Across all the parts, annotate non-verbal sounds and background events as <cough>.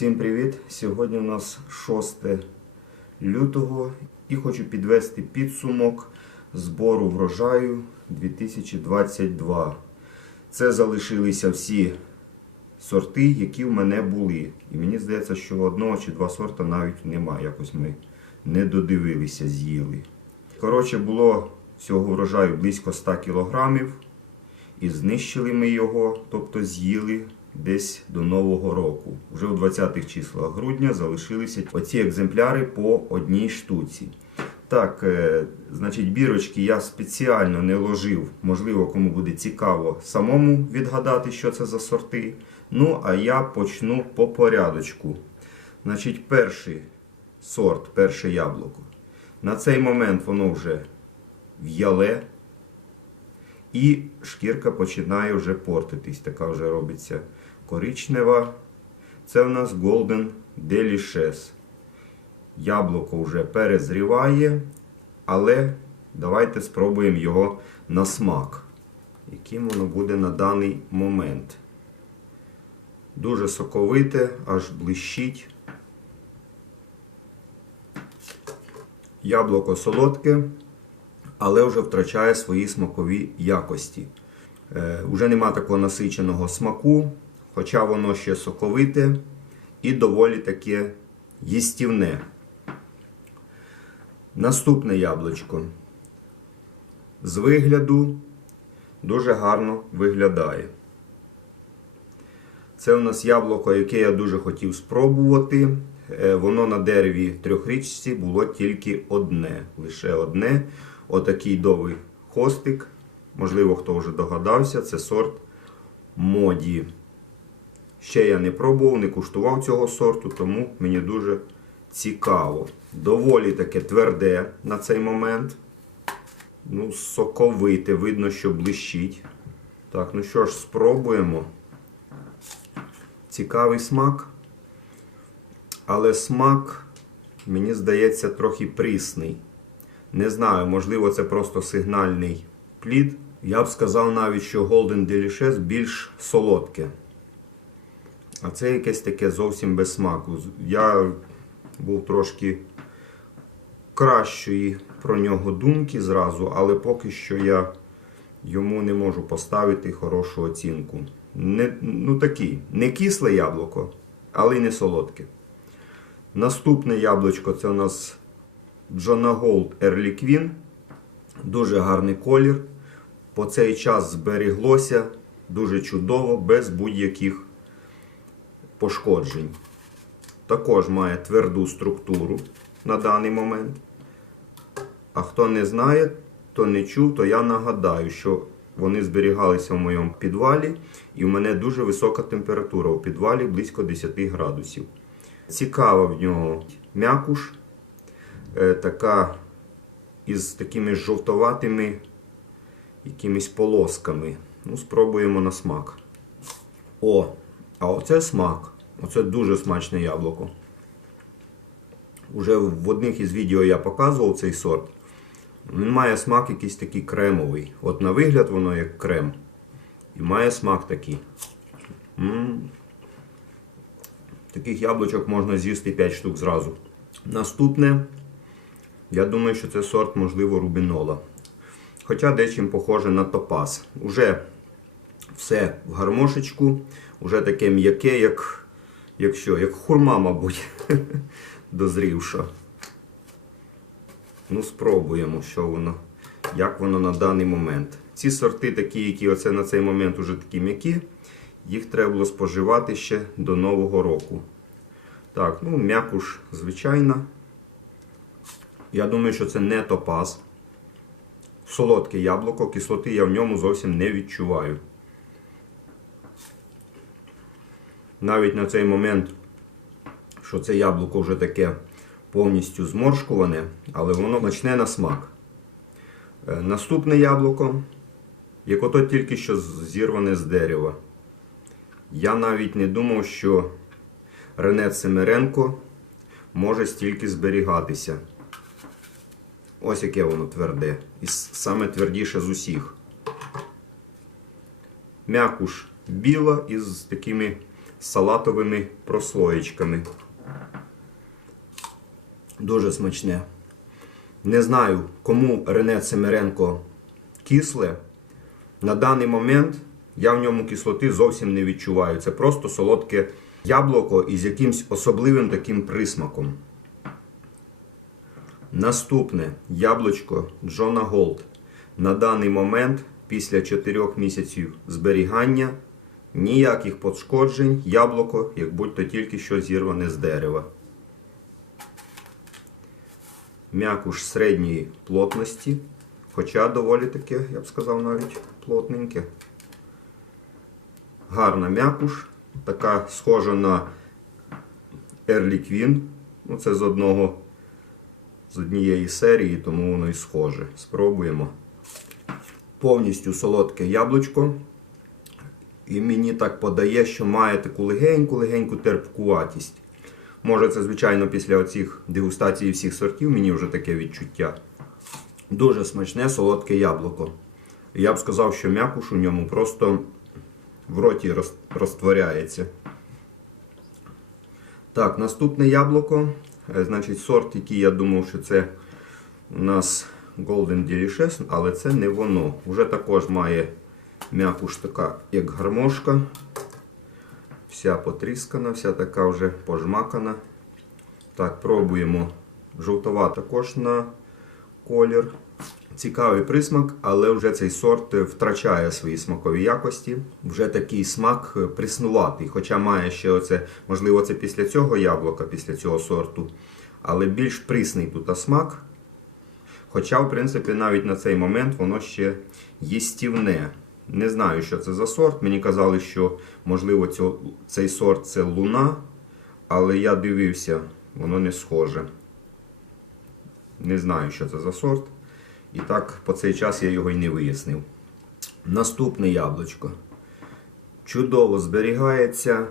Всім привіт! Сьогодні у нас 6 лютого і хочу підвести підсумок збору врожаю 2022. Це залишилися всі сорти, які в мене були. І мені здається, що одного чи два сорта навіть немає. Якось ми не додивилися, з'їли. Коротше, було всього врожаю близько 100 кілограмів. І знищили ми його, тобто з'їли десь до Нового року. Вже у 20-х числах грудня залишилися оці екземпляри по одній штуці. Так, е, значить, бірочки я спеціально не ложив, можливо, кому буде цікаво самому відгадати, що це за сорти. Ну, а я почну по порядочку. Значить, перший сорт, перше яблуко. На цей момент воно вже в'яле, і шкірка починає вже портитись. Така вже робиться коричнева. Це в нас Golden Delicious. Яблуко вже перезріває, але давайте спробуємо його на смак. Яким воно буде на даний момент. Дуже соковите, аж блищить. Яблуко солодке але вже втрачає свої смакові якості. Е, Уже нема такого насиченого смаку, хоча воно ще соковите і доволі таке їстівне. Наступне яблучко. З вигляду дуже гарно виглядає. Це у нас яблуко, яке я дуже хотів спробувати. Е, Воно на дереві трьохрічці було тільки одне, лише одне. Отакий довгий хостик. Можливо, хто вже догадався, це сорт моді. Ще я не пробував, не куштував цього сорту, тому мені дуже цікаво. Доволі таке тверде на цей момент. Ну, соковите, видно, що блищить. Так, ну що ж, спробуємо. Цікавий смак. Але смак, мені здається, трохи прісний. Не знаю, можливо, це просто сигнальний плід. Я б сказав навіть, що Golden Delicious більш солодке. А це якесь таке зовсім без смаку. Я був трошки кращої про нього думки зразу, але поки що я йому не можу поставити хорошу оцінку. Не, Ну такий, не кисле яблуко, але й не солодке. Наступне яблучко це у нас Джона Голд Queen. Дуже гарний колір. По цей час зберіглося дуже чудово, без будь-яких пошкоджень. Також має тверду структуру на даний момент. А хто не знає, то не чув, то я нагадаю, що вони зберігалися в моєму підвалі, і в мене дуже висока температура у підвалі близько 10 градусів. Цікава в нього м'якуш. Е, така із такими жовтоватими якимись полосками. Ну, Спробуємо на смак. О, а оце смак. Оце дуже смачне яблуко. Уже в одних із відео я показував цей сорт. Він має смак якийсь такий кремовий. От на вигляд воно як крем. І має смак такий. М -м -м. Таких яблучок можна з'їсти 5 штук зразу. Наступне я думаю, що це сорт, можливо, рубінола. Хоча дечим похоже на топаз. Уже все в гармошечку, уже таке м'яке, як як що, як хурма, мабуть, <laughs> дозрівша. Ну, спробуємо, що воно, як воно на даний момент. Ці сорти, такі, які оце на цей момент вже такі м'які, їх треба було споживати ще до Нового року. Так, ну, м'якуш, звичайна. Я думаю, що це не топаз. Солодке яблуко, кислоти я в ньому зовсім не відчуваю. Навіть на цей момент, що це яблуко вже таке повністю зморшкуване, але воно почне на смак. Е, наступне яблуко, як ото тільки що зірване з дерева. Я навіть не думав, що Рене Семеренко може стільки зберігатися. Ось яке воно тверде. І саме твердіше з усіх. М'якуш біла із такими салатовими прослоєчками. Дуже смачне. Не знаю, кому Рене Семеренко кисле. На даний момент я в ньому кислоти зовсім не відчуваю. Це просто солодке яблуко із якимсь особливим таким присмаком. Наступне яблучко Джона Голд. На даний момент, після 4 місяців зберігання, ніяких пошкоджень, яблуко, як будь-то тільки що зірване з дерева. М'якуш середньої плотності, хоча доволі таке, я б сказав, навіть плотненьке. Гарна м'якуш, така схожа на Queen. Ну, це з одного з однієї серії, тому воно і схоже. Спробуємо. Повністю солодке яблучко. І мені так подає, що має таку легеньку-легеньку терпкуватість. Може, це, звичайно, після оцих дегустацій всіх сортів мені вже таке відчуття. Дуже смачне солодке яблуко. Я б сказав, що м'якуш у ньому просто в роті розтворяється. Так, наступне яблуко. Е, Значить, сорт, який я думав, що це у нас Golden Delicious, але це не воно. Уже також має м'якуш така, як гармошка. Вся потріскана, вся така вже пожмакана. Так, пробуємо. Жовтова також на колір. Цікавий присмак, але вже цей сорт втрачає свої смакові якості. Вже такий смак приснуватий. Хоча має ще оце, можливо, це після цього яблука, після цього сорту. Але більш присний тут смак. Хоча, в принципі, навіть на цей момент воно ще їстівне. Не знаю, що це за сорт. Мені казали, що можливо цей сорт це луна, але я дивився, воно не схоже. Не знаю, що це за сорт. І так, по цей час я його й не вияснив. Наступне яблучко. Чудово зберігається.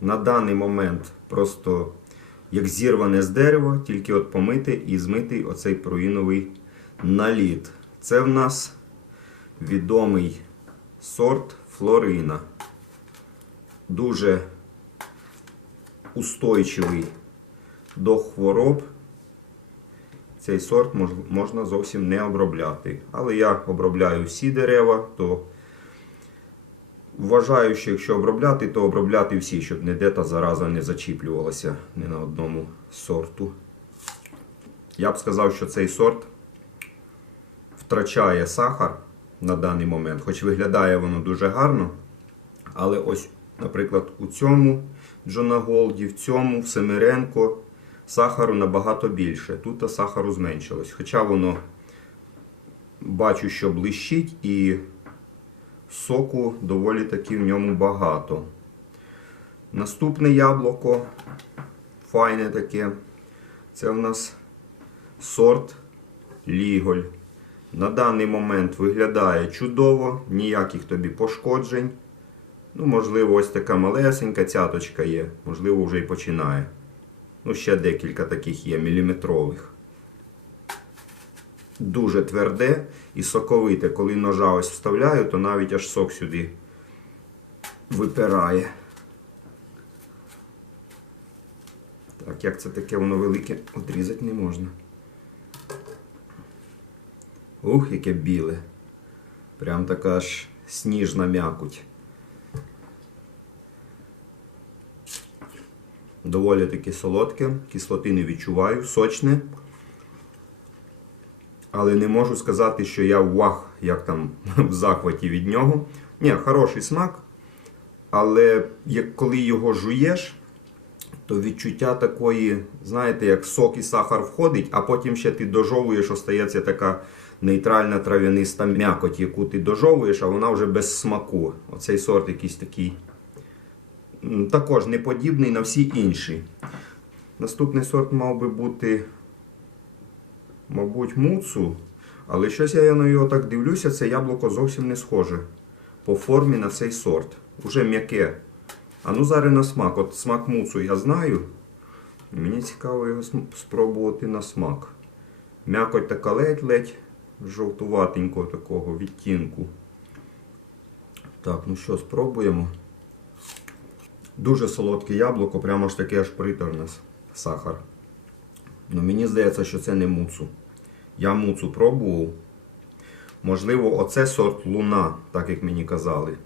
На даний момент просто як зірване з дерева, тільки от помити і змитий оцей проїновий наліт. Це в нас відомий сорт Флорина. Дуже устойчивий до хвороб. Цей сорт можна зовсім не обробляти. Але я обробляю всі дерева, то вважаю, що якщо обробляти, то обробляти всі, щоб ніде та зараза не зачіплювалася ні на одному сорту. Я б сказав, що цей сорт втрачає сахар на даний момент, хоч виглядає воно дуже гарно. Але ось, наприклад, у цьому Джона Голді, в цьому, в Семиренко сахару набагато більше. Тут сахару зменшилось. Хоча воно бачу, що блищить і соку доволі таки в ньому багато. Наступне яблуко, файне таке, це в нас сорт Ліголь. На даний момент виглядає чудово, ніяких тобі пошкоджень. Ну, можливо, ось така малесенька цяточка є, можливо, вже і починає. Ну, ще декілька таких є міліметрових. Дуже тверде і соковите. Коли ножа ось вставляю, то навіть аж сок сюди випирає. Так, як це таке воно велике, одрізати не можна. Ух, яке біле. Прям така аж сніжна м'якуть. Доволі таки солодке, кислоти не відчуваю, сочне. Але не можу сказати, що я вах, як там <laughs> в захваті від нього. Ні, хороший смак. Але як коли його жуєш, то відчуття такої, знаєте, як сок і сахар входить, а потім ще ти дожовуєш, остається така нейтральна трав'яниста м'якоть, яку ти дожовуєш, а вона вже без смаку. Оцей сорт якийсь такий також не подібний на всі інші. Наступний сорт мав би бути, мабуть, муцу. Але щось я на його так дивлюся, це яблуко зовсім не схоже по формі на цей сорт. Уже м'яке. А ну зараз на смак. От смак муцу я знаю. Мені цікаво його спробувати на смак. М'якоть така ледь-ледь жовтуватенького такого відтінку. Так, ну що, спробуємо. Дуже солодке яблуко, прямо ж таке аж приторне сахар. Ну, мені здається, що це не муцу. Я муцу пробував. Можливо, оце сорт луна, так як мені казали.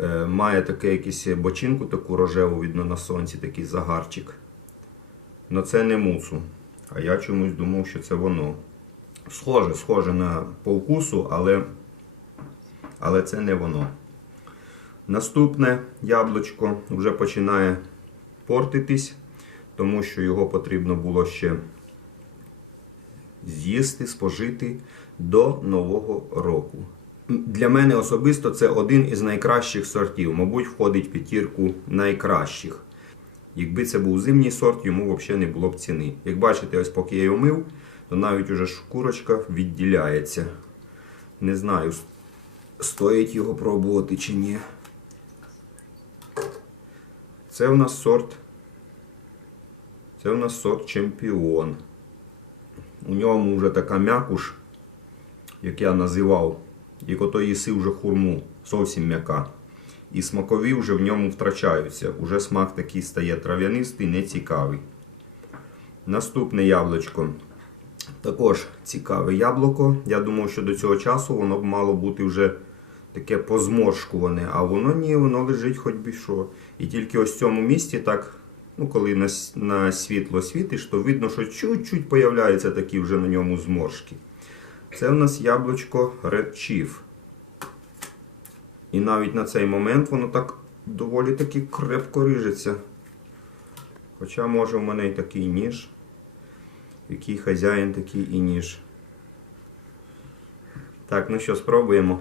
Е, має таке якусь бочинку, таку рожеву, видно на сонці, такий загарчик. Но це не муцу. А я чомусь думав, що це воно. Схоже, схоже на по вкусу, але, але це не воно. Наступне яблучко вже починає портитись, тому що його потрібно було ще з'їсти, спожити до Нового року. Для мене особисто це один із найкращих сортів, мабуть, входить в п'ятірку найкращих. Якби це був зимній сорт, йому взагалі не було б ціни. Як бачите, ось поки я його мив, то навіть уже шкурочка відділяється. Не знаю, стоїть його пробувати чи ні. Це у нас сорт. Це у нас сорт чемпіон. У ньому вже така м'якуш, як я називав, як ото їси вже хурму, зовсім м'яка. І смакові вже в ньому втрачаються. Уже смак такий стає трав'янистий, нецікавий. Наступне яблучко. Також цікаве яблуко. Я думав, що до цього часу воно б мало бути вже таке позморшкуване, а воно ні, воно лежить хоч би що. І тільки ось в цьому місці, так, ну, коли на, на світло світиш, то видно, що чуть-чуть появляються такі вже на ньому зморшки. Це в нас яблучко Red Chief. І навіть на цей момент воно так доволі таки крепко рижеться. Хоча, може, в мене і такий ніж. Який хазяїн, такий і ніж. Так, ну що, спробуємо.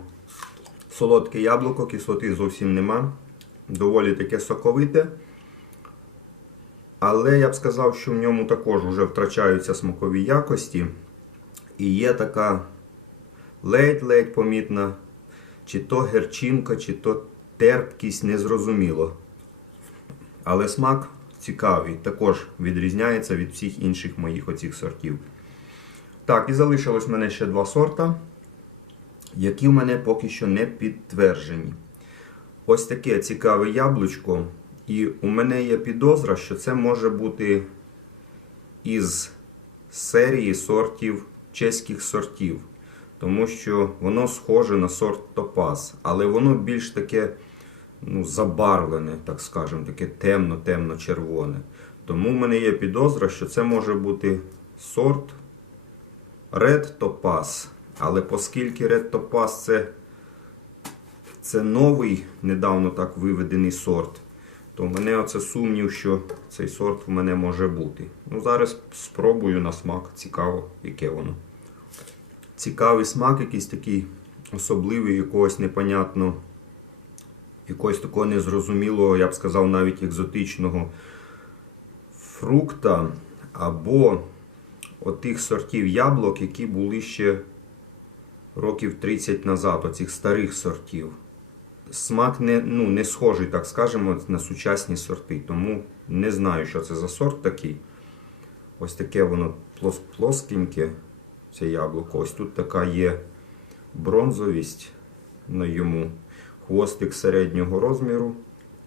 Солодке яблуко, кислоти зовсім нема. Доволі таке соковите. Але я б сказав, що в ньому також вже втрачаються смакові якості. І є така ледь-ледь помітна, чи то герчинка, чи то терпкість, незрозуміло. Але смак цікавий, також відрізняється від всіх інших моїх оцих сортів. Так, і залишилось в мене ще два сорта, які в мене поки що не підтверджені. Ось таке цікаве яблучко. І у мене є підозра, що це може бути із серії сортів чеських сортів. Тому що воно схоже на сорт топаз, але воно більш таке ну, забарвлене, так скажемо, таке темно-темно-червоне. Тому в мене є підозра, що це може бути сорт Red Topaz. Але оскільки Red Topaz це, це новий, недавно так виведений сорт, то в мене оце сумнів, що цей сорт в мене може бути. Ну, зараз спробую на смак. Цікаво, яке воно. Цікавий смак, якийсь такий особливий, якогось непонятно, якогось такого незрозумілого, я б сказав, навіть екзотичного фрукта або отих сортів яблук, які були ще років 30 назад, оцих старих сортів. Смак не, ну, не схожий, так скажемо, на сучасні сорти. Тому не знаю, що це за сорт такий. Ось таке воно плос- плоскеньке, це яблуко. Ось тут така є бронзовість на йому. Хвостик середнього розміру.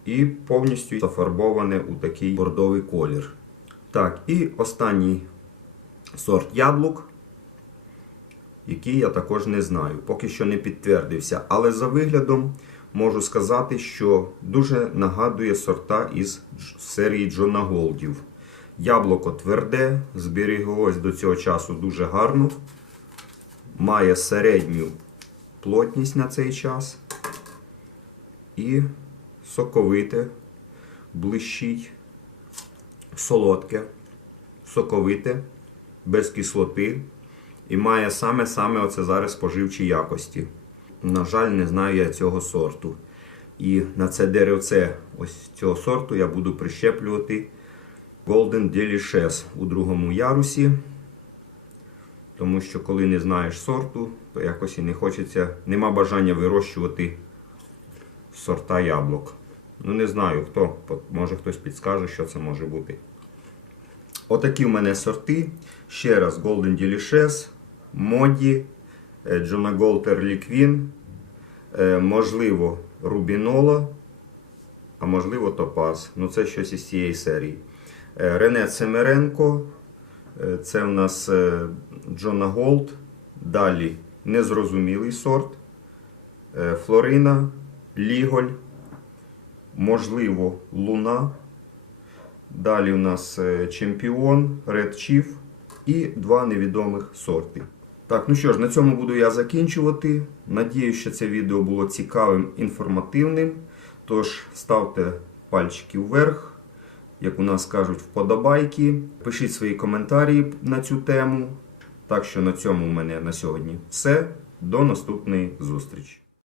І повністю зафарбоване у такий бордовий колір. Так, і останній сорт яблук, який я також не знаю, поки що не підтвердився. Але за виглядом можу сказати, що дуже нагадує сорта із серії Джона Голдів. Яблуко тверде, зберіглось до цього часу дуже гарно. Має середню плотність на цей час. І соковите, блищить, солодке, соковите, без кислоти. І має саме-саме оце зараз споживчі якості. На жаль, не знаю я цього сорту. І на це деревце ось цього сорту я буду прищеплювати Golden Delicious у другому ярусі. Тому що коли не знаєш сорту, то якось і не хочеться, нема бажання вирощувати сорта яблук. Ну не знаю хто, може хтось підскаже, що це може бути. Отакі в мене сорти. Ще раз Golden Delicious, Моді, Джона Голтер Ліквін, можливо, Рубінола а можливо Топаз. Ну це щось із цієї серії. Е, Рене Семеренко. Е, Це в нас е, Джона Голд. Далі незрозумілий сорт. Флорина, Ліголь. Можливо, Луна. Далі у нас е, Чемпіон, Red Chief і два невідомих сорти. Так, ну що ж, на цьому буду я закінчувати. Надію, що це відео було цікавим, інформативним. Тож ставте пальчики вверх, як у нас кажуть, вподобайки. Пишіть свої коментарі на цю тему. Так що на цьому в мене на сьогодні все. До наступної зустрічі.